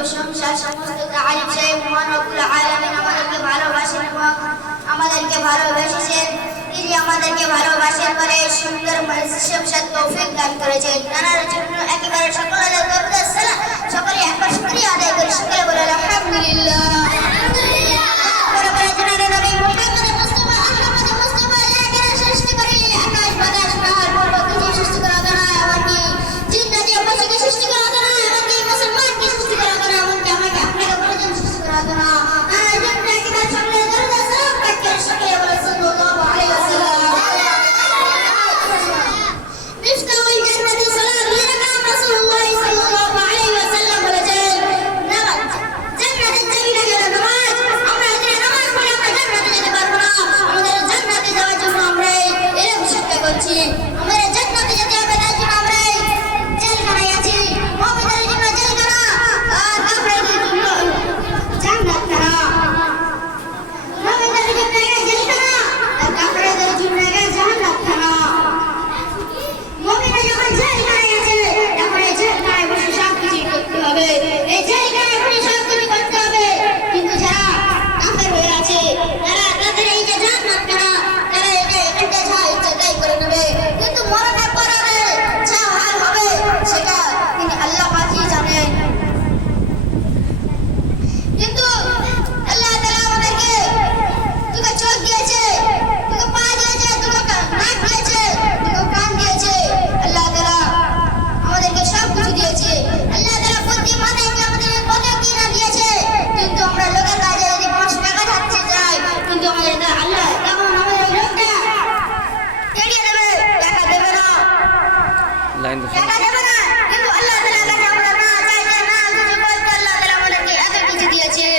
প্রশংসা সমস্ত আলিম সাহেব মহান রকুল আলমিন আমাদেরকে ভালোবাসেন তিনি আমাদেরকে ভালোবাসেন পরে সুন্দর মনে দান করেছেন। জানার জন্য একেবারে সকলে লাইন কিছু দিয়েছে।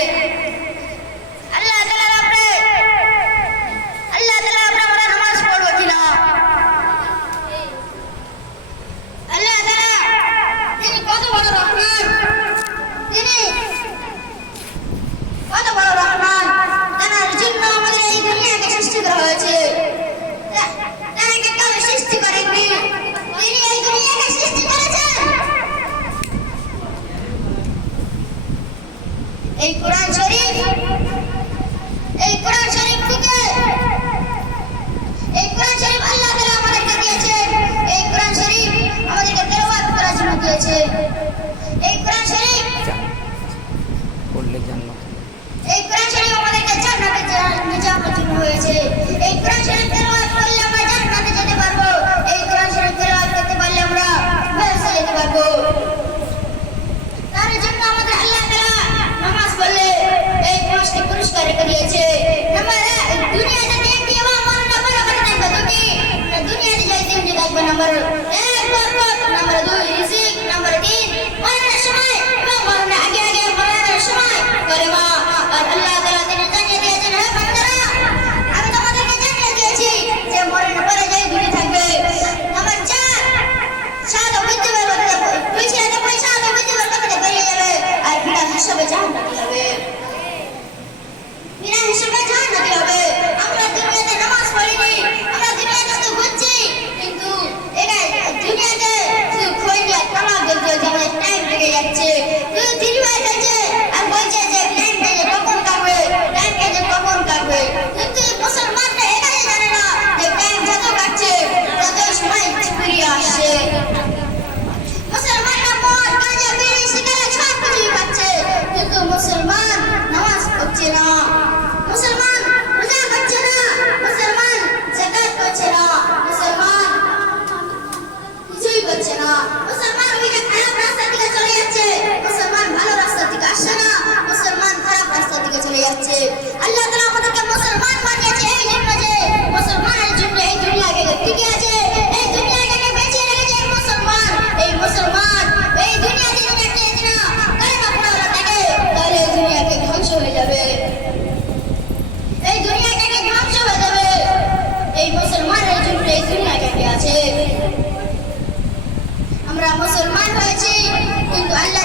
para musulman haji. Untuk Allah